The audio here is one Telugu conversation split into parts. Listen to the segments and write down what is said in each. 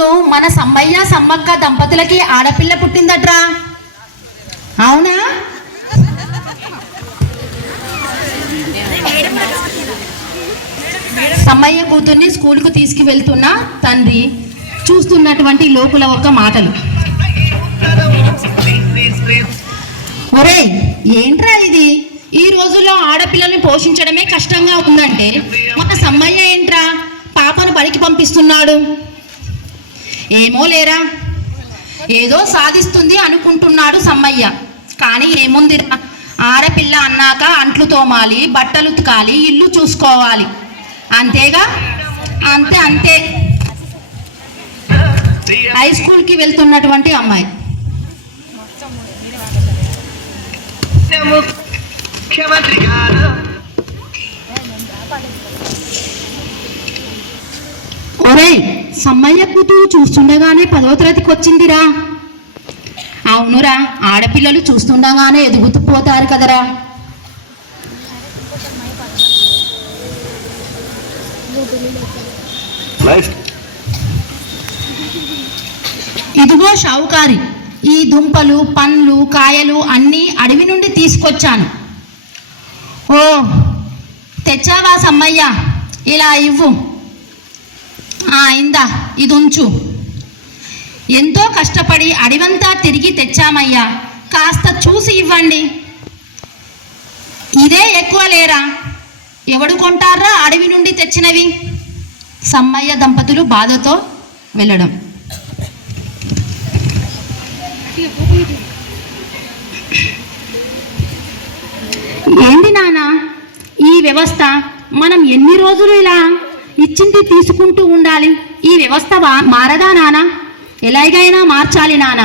రోజు మన సమ్మయ్య సమ్మక్క దంపతులకి ఆడపిల్ల పుట్టిందట్రా. అవునా? సమ్మయ్య కూతుర్ని స్కూల్కు తీసుకువెళ్తున్న తండ్రి చూస్తున్నటువంటి లోకుల ఒక్క మాటలు. ఒరేయ్, ఏంట్రా ఇది? ఈ రోజుల్లో ఆడపిల్లల్ని పోషించడమే కష్టంగా ఉందంటే మన సమ్మయ్య ఏంట్రా పాపను బడికి పంపిస్తున్నాడు? ఏమో లేరా, ఏదో సాధిస్తుంది అనుకుంటున్నాడు సమ్మయ్య. కానీ ఏముందిరా, ఆడపిల్ల అన్నాక అంట్లు తోమాలి, బట్టలు ఉతకాలి, ఇల్లు చూసుకోవాలి, అంతేగా. అంతే అంతే. హై స్కూల్కి వెళ్తున్నటువంటి అమ్మాయి. ఒరేయ్, సమ్మయ్య కూతురు చూస్తుండగానే 10వ తరగతికి వచ్చిందిరా. అవునురా, ఆడపిల్లలు చూస్తుండగానే ఎదుగుతూ పోతారు కదరా. ఇదిగో షావుకారి, ఈ దుంపలు, పండ్లు, కాయలు అన్నీ అడవి నుండి తీసుకొచ్చాను. ఓ, తెచ్చావా సమ్మయ్య? ఇలా ఇవ్వు. ఇందా, ఇది ఉంచు. ఎంతో కష్టపడి అడవంతా తిరిగి తెచ్చామయ్యా, కాస్త చూసి ఇవ్వండి. ఇదే ఎక్కువ లేరా? ఎవడు కొంటారా అడవి నుండి తెచ్చినవి? సమ్మయ్య దంపతులు బాధతో వెళ్ళడం. ఏంటి నాన్న ఈ వ్యవస్థ? మనం ఎన్ని రోజులు ఇలా ఇచ్చింది తీసుకుంటూ ఉండాలి? ఈ వ్యవస్థ మారదా నాన్న? ఎలాగైనా మార్చాలి నాన్న.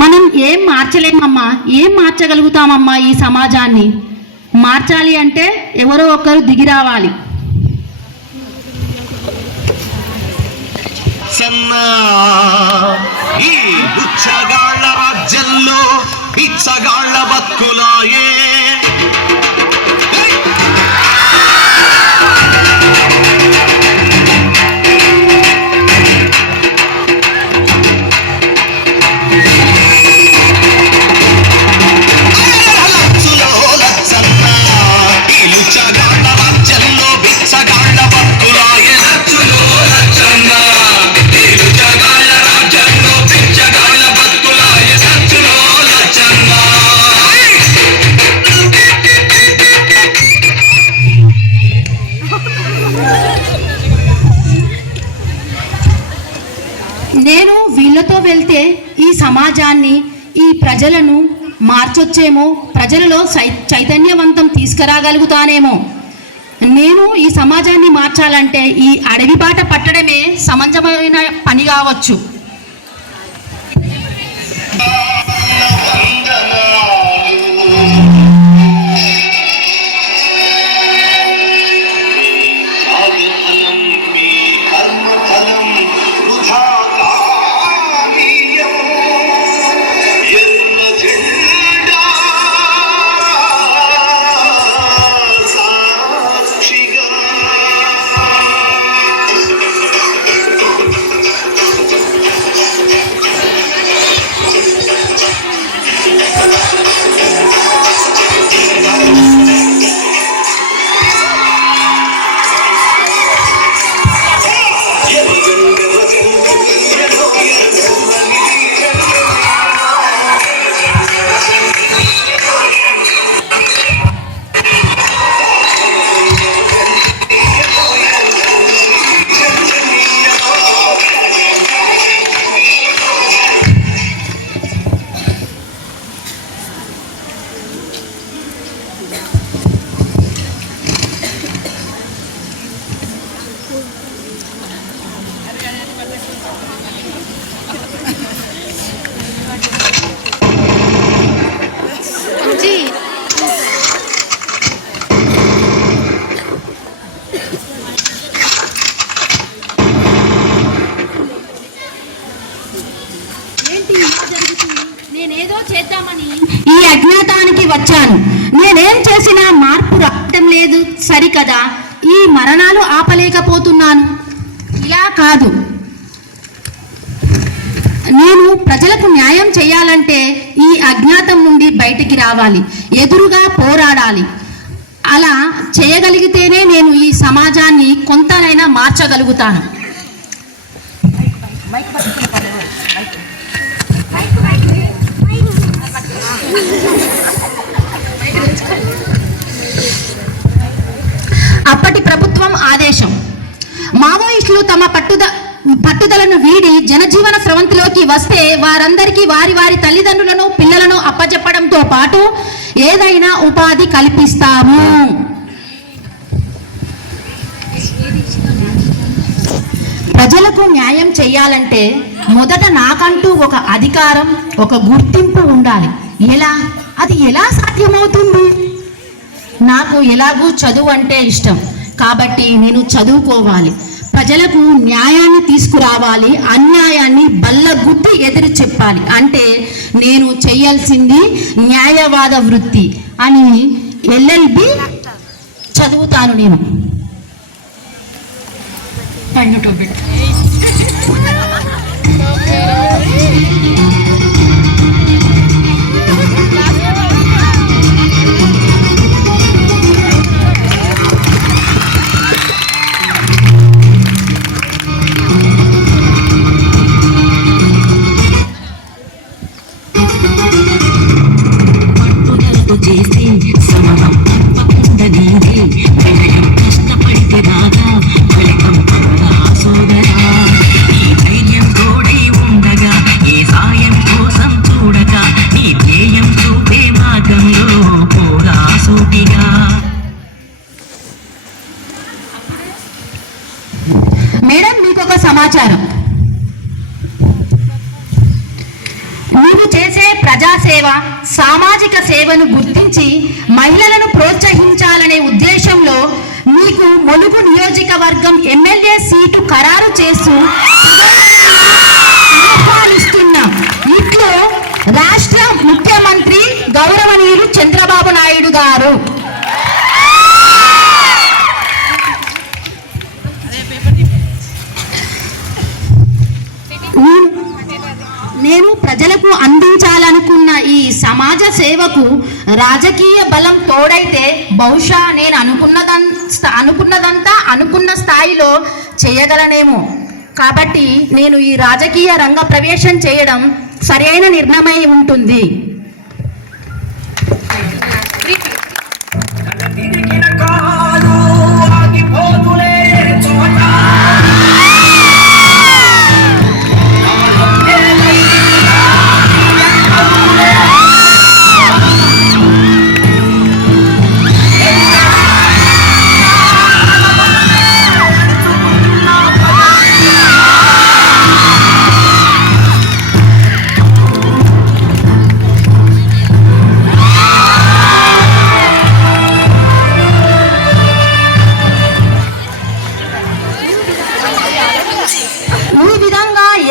మనం ఏం మార్చలేమమ్మా, ఏం మార్చగలుగుతామమ్మా? ఈ సమాజాన్ని మార్చాలి అంటే ఎవరో ఒకరు దిగి రావాలి. ఈ బుచ్చగాళ్ళ రాజ్యంలో పిచ్చగాళ్ళ బతుకులాయే. నేను వీళ్ళతో వెళ్తే ఈ సమాజాన్ని, ఈ ప్రజలను మార్చొచ్చేమో, ప్రజలలో చైతన్యవంతం తీసుకురాగలుగుతానేమో. నేను ఈ సమాజాన్ని మార్చాలంటే ఈ అడవి బాట పట్టడమే సమంజసమైన పని కావచ్చు. నేనేదో చేద్దామని ఈ అజ్ఞాతానికి వచ్చాను. నేనేం చేసినా మార్పు రావటం లేదు సరికదా. ఈ మరణాలు ఆపలేకపోతున్నాను. ఇలా కాదు, నేను ప్రజలకు న్యాయం చేయాలంటే ఈ అజ్ఞాతం నుండి బయటికి రావాలి, ఎదురుగా పోరాడాలి. అలా చేయగలిగితేనే నేను ఈ సమాజాన్ని కొంతనైనా మార్చగలుగుతాను. అప్పటి ప్రభుత్వం ఆదేశం. మావోయిస్టులు తమ పట్టుదలను వీడి జనజీవన స్రవంతిలోకి వస్తే వారందరికీ వారి వారి తల్లిదండ్రులను పిల్లలను అప్పచెప్పడంతో పాటు ఏదైనా ఉపాధి కల్పిస్తాము. ప్రజలకు న్యాయం చేయాలంటే మొదట నాకంటూ ఒక అధికారం, ఒక గుర్తింపు ఉండాలి. అది ఎలా సాధ్యమవుతుంది? నాకు ఎలాగూ చదువు అంటే ఇష్టం కాబట్టి నేను చదువుకోవాలి, ప్రజలకు న్యాయాన్ని తీసుకురావాలి, అన్యాయాన్ని బల్లగుద్ది ఎదురు చెప్పాలి. అంటే నేను చేయాల్సింది న్యాయవాద వృత్తి అని LLB చదువుతాను. నేను మేడం, మీకు ఒక సమాచారం. మీరు చేసే ప్రజాసేవ, సామాజిక సేవను గుర్తించి మహిళలను ప్రోత్సహించాలనే ఉద్దేశంలో మీకు ములుగు నియోజకవర్గం ఎమ్మెల్యే సీటు ఖరారు చేస్తూ ఆహ్వానిస్తున్నాం. ఇట్లో రాష్ట్ర ముఖ్యమంత్రి గౌరవనీయులు చంద్రబాబు నాయుడు గారు. నేను ప్రజలకు అందించాలనుకున్న ఈ సమాజ సేవకు రాజకీయ బలం తోడైతే బహుశా నేను అనుకున్నదంతా అనుకున్న స్థాయిలో చేయగలనేమో. కాబట్టి నేను ఈ రాజకీయ రంగ ప్రవేశం చేయడం సరైన నిర్ణయమై ఉంటుంది.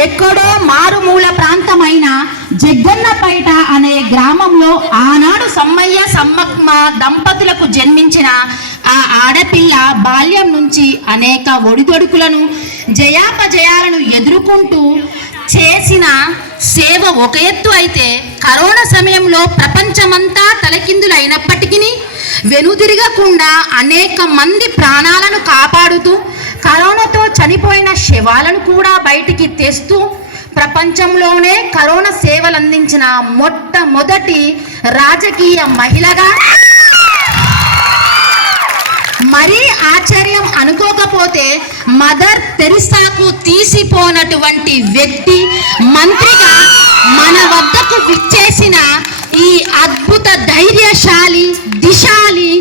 ఎక్కడో మారుమూల ప్రాంతమైన జగ్గన్నపేట అనే గ్రామంలో ఆనాడు సమ్మయ్య సమ్మమ్మ దంపతులకు జన్మించిన ఆ ఆడపిల్ల బాల్యం నుంచి అనేక ఒడిదొడుకులను జయాపజయాలను ఎదుర్కొంటూ చేసిన సేవ ఒక ఎత్తు అయితే, కరోనా సమయంలో ప్రపంచమంతా తలకిందులైనప్పటికీ వెనుదిరగకుండా అనేక మంది ప్రాణాలను కాపాడుతూ కరోనాతో చనిపోయిన శవాలను కూడా బయటికి తెస్తూ ప్రపంచంలోనే కరోనా సేవలు అందించిన మొట్టమొదటి రాజకీయ మహిళగా, మరీ ఆశ్చర్యం అనుకోకపోతే మదర్ తెరిసాకు తీసిపోనటువంటి వ్యక్తి మంత్రిగా మన వద్దకు విచ్చేసిన ఈ అద్భుత ధైర్యశాలి దిశాలి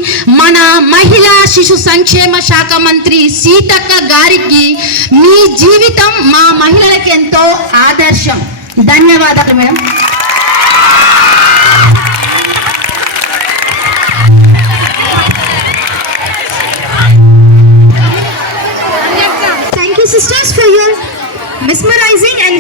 మన మహిళా శిశు సంక్షేమ శాఖ మంత్రి సీతక్క గారికి మీ జీవితం మా మహిళలకు ఎంతో ఆదర్శం. ధన్యవాదాలు madam. Thank you sisters for your mesmerizing and